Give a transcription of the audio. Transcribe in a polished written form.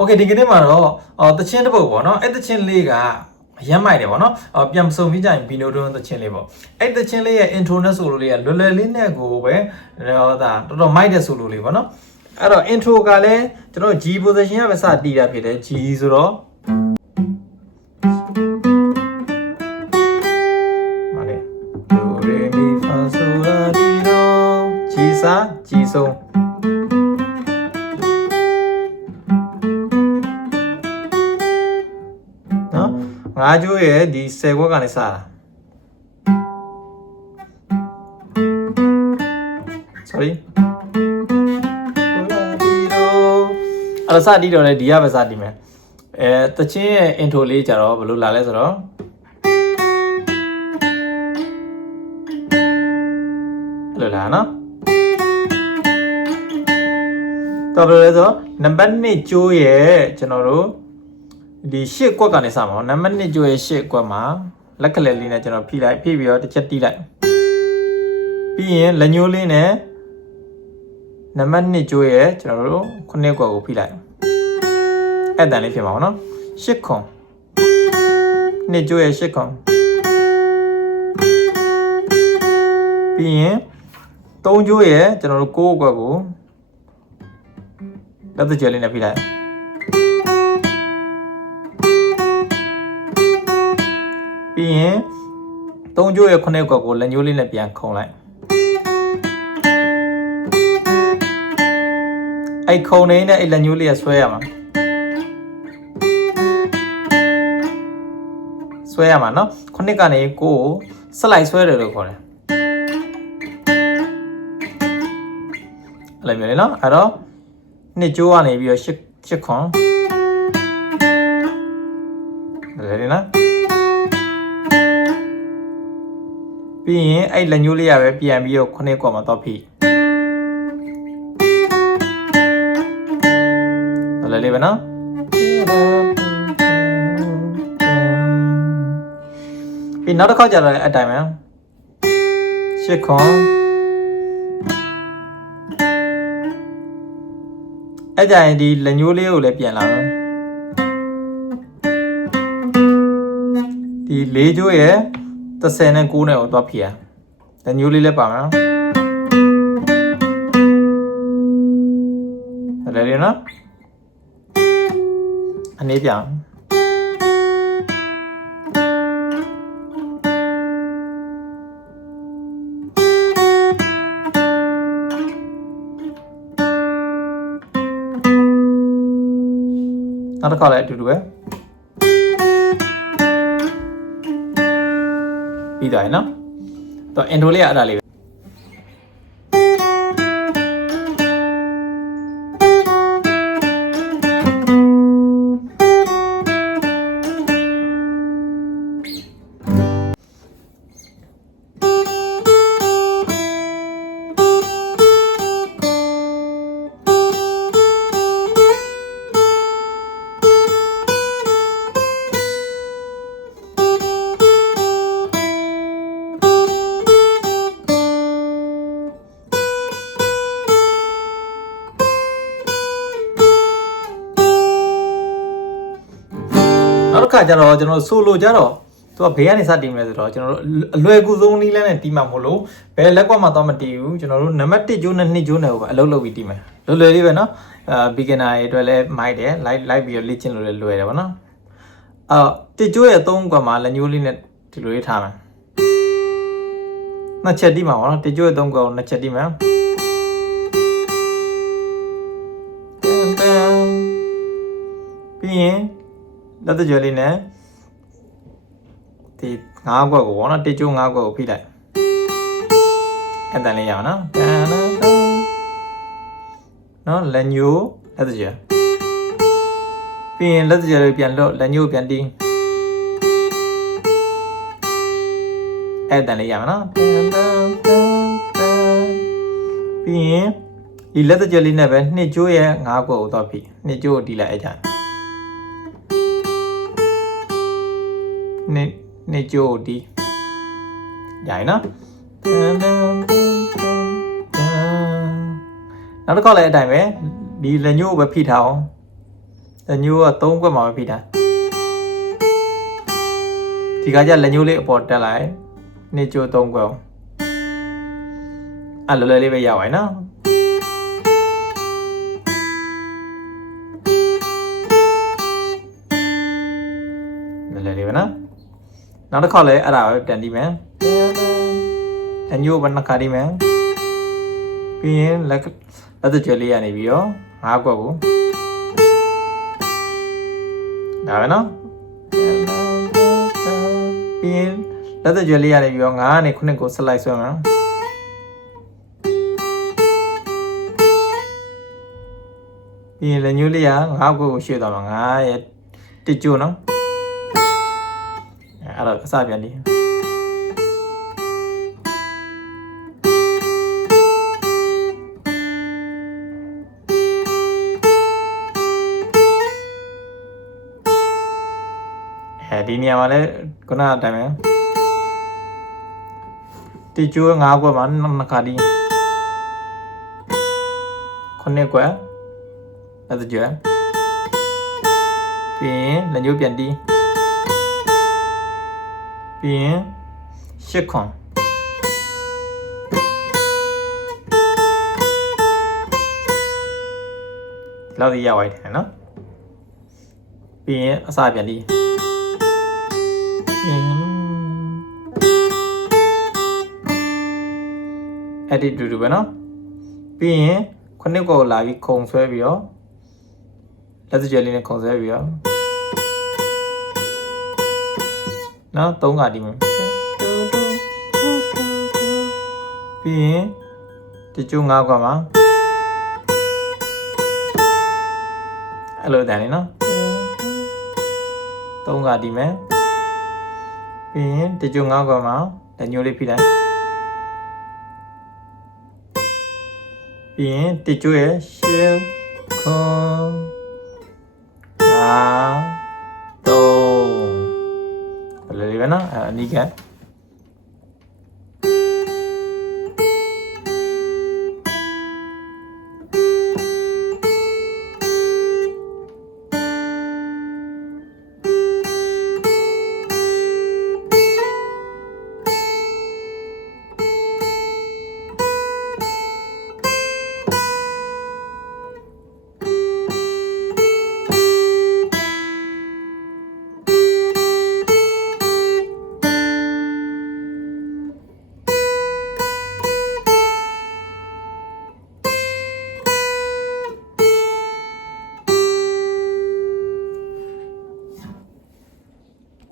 OK ဒီကနေ့မှာတော့တချင်းတစ်ပုတ်ပေါ့နော်အဲ့တချင်းလေးကရမ်းမိုက်တယ်ပေါ့နော်ပြန်စုံပြီးကြရင်ဘီနိုတွန်းတချင်းလေးပေါ့အဲ့တချင်းလေးရဲ့ intro နဲ့ solo လေးကလွယ်လွယ်လေးနဲ့ကိုပဲဒါတော်တော်မိုက်တဲ့ solo လေးပေါ့နော်အဲ့တော့ intro ကလည်းကျွန်တော် G position ကပဲစတီးတာဖြစ်တယ် G ဆိုတော့မာလေ Do Re Mi Fa Sol La Ti Do G စာ G ဆုံးငါးကျိုးရဲ့ဒီ10ခွက်ကနေစတာ sorry အဲ့စတီးတော့လေဒီကပဲစတီးမယ်တချင်းရဲ့ intro လေးကြတော့ဘယ်လိုလာလဲဆိုတော့ဘယ်လိုလာနော်တော့ဘယ်လိုလဲဆိုတော့နံပါတ်1ကျိုးရဲ့ကျွန်တော်တို့ဒီ8ကွက်ကနေစမှာနံပါတ်1ကျိုးရဲ့8ကွက်မှာလက်ကလေးလေးနဲ့ကျွန်တော်ဖိလိုက်ဖိပြီးတော့တစ်ချက်တီးလိုက်ပြီးရင်လက်ညှိုးလေးနဲ့နံပါတ်2ကျိုးရဲ့ကျွန်တော်တို့9ကွက်ကိုဖိလိုက်အဲ့တန်လေးဖြစ်မှာပေါ့နော်8ခွန်2ကျိုးရဲ့8ခွန်ပြီးရင်3ကျိုးရဲ့ကျွန်တော်တို့9ကွက်ကိုလက်တစ်ချက်လေးနဲ့ဖိလိုက်ပြီးရင်3ကျိုးရဲ့9ကွက်ကိုလက်ညှိုးလေးနဲ့ပြန်ခုံလိုက်အဲ့ခုံနေနဲ့အဲ့လက်ညှိုးလေးကဆွဲရမှာနော်9ကနေ9ကိုစလိုက်ဆွဲတယ်လို့ခေါ်တယ်အဲ့လိုမျိုးလေနော်အဲ့တော့2ကျိုးကနေပြီးတော့8ခွန်လေနော်ပြီးရင်အဲ့လက်ညှိုးလေးရပဲပြန်ပြီးတော့9ကွက်မှာတော့ဖိလည်းလေးပဲနော်ပြီးနောက်တစ်ခါကျတော့အတိုင်းပဲ8ခွန်အဲ့ကြရင်ဒီလက်ညှိုးလေးကိုလည်းပြန်လာမယ်ဒီ4ကျိုးရဲ့30နဲ့9နဲ့ကိုတော့ဖိရလက်ညှိုးလေးလည်းပါမယ်နော်လည်းလေးနော်အနေပြန်နောက်တစ်ခါလည်းအတူတူပဲပြီးသွားရင်နော်တော့ intro လေးကအဲ့ဒါလေးပဲနောက်တစ်ခါကျတော့ကျွန်တော်ဆိုလိုကြတော့သူကဘေးကနေစတီးမယ်ဆိုတော့ကျွန်တော်တို့အလွယ်ကူဆုံးနည်းလမ်းနဲ့တီးမှာမဟုတ်လို့ဘယ်လက်ကွက်မှတော့မတီးဘူးကျွန်တော်တို့နံပါတ်1ကျိုးနဲ့2ကျိုးနဲ့ကိုပဲအလုပ်လုပ်ပြီးတီးမယ်လွယ်လွယ်လေးပဲနော်beginner တွေအတွက်လည်းမိုက်တယ်လိုက်ပြီးတော့လေ့ကျင့်လို့လည်းလွယ်တယ်ဗောနော်1ကျိုးရဲ့3ကွက်မှာလက်ညှိုးလေးနဲ့ဒီလိုလေးထားမယ်နှစ်ချက်တီးမှာဗောနော်1ကျိုးရဲ့3ကွက်ကိုနှစ်ချက်တီးမယ်ပြီးရင်လက်တစ်ကြွယ်လေးနဲ့ဒီ9ကွက်ကိုပေါ့နော်1ကျိုး9ကွက်ကိုဖိလိုက်အဲ့တန်လေးရအောင်နော်နော်လက်ညှိုးလက်တစ်ကြွယ်ပြီးရင်လက်တစ်ကြွယ်လေးပြန်လွတ်လက်ညှိုးပြန်တီးအဲ့တန်လေးရအောင်နော်ပြီးရင်ဒီလက်တစ်ကြွယ်လေးနဲ့ပဲ2ကျိုးရဲ့9ကွက်ကိုတော့ဖိ2ကျိုးကိုတီးလိုက်အဲ့ကြနေကြိုဒီရိုင်းနော်နောက်တစ်ခါလည်းအတိုင်းပဲဒီလက်ညှိုးကိုပဲဖိထားအောင် လက်ညိုးက3ကွက်မှာပဲဖိတာဒီကကြလက်ညိုးလေးအပေါ်တက်လိုက်နှစ်ကျိုး3ကွက်အဲ့လော်လေးပဲရပါတယ်နော်လော်လေးပဲနော်နောက်တစ်ခေါက်လည်းအဲ့ဒါပဲပြန်တီးမယ်လက်ညိုးပဲနှစ်ခါတီးမယ်ပြီးရင်လက်တကြွယ်လေးရနေပြီးတော့5ကွက်ကိုဒါပဲနော်ပြီးရင်လက်တကြွယ်လေးရနေပြီးတော့9နဲ့9ကိုဆက်လိုက်ဆွဲမယ်ပြီးရင်လက်ညှိုးလေးက9ကွက်ကိုရှေ့သွားမှာ9ရဲ့တစ်ကျိုးနော်အဲ့တော့အစပြန်ဒီဒီနေရာမှာလည်းခုနအတိုင်းပဲတီကျိုး9ကွက်မှာနှစ်ခါတီး9ကွက်လက်တကြွပြီးရင်လက်ညှိုးပြန်တီးပြီးရင်8ခွန်လောက်ဒီရပါတယ်နော်ပြီးရင်အစပြန်တီးအဲ့ဒီတူပဲနော်ပြီးရင်ခုနှစ်ကိုလာပြီးခုံဆွဲပြီးတော့လက်စကြွယ်လေးနဲ့ခုံဆွဲပြီးတော့နော်3ခါတီးမယ်ပြီးရင်တကျိုး9ခွက်မှာအဲ့လိုတန်နေနော်3ခါတီးမယ်ပြီးရင်တကျိုး9ခွက်မှာလက်ညှိုးလေးဖိလိုက်ပြီးရင်တကျိုးရဲ့ရှယ်ခွန်5 3ဘယ်လိုလဲနော်အနီးက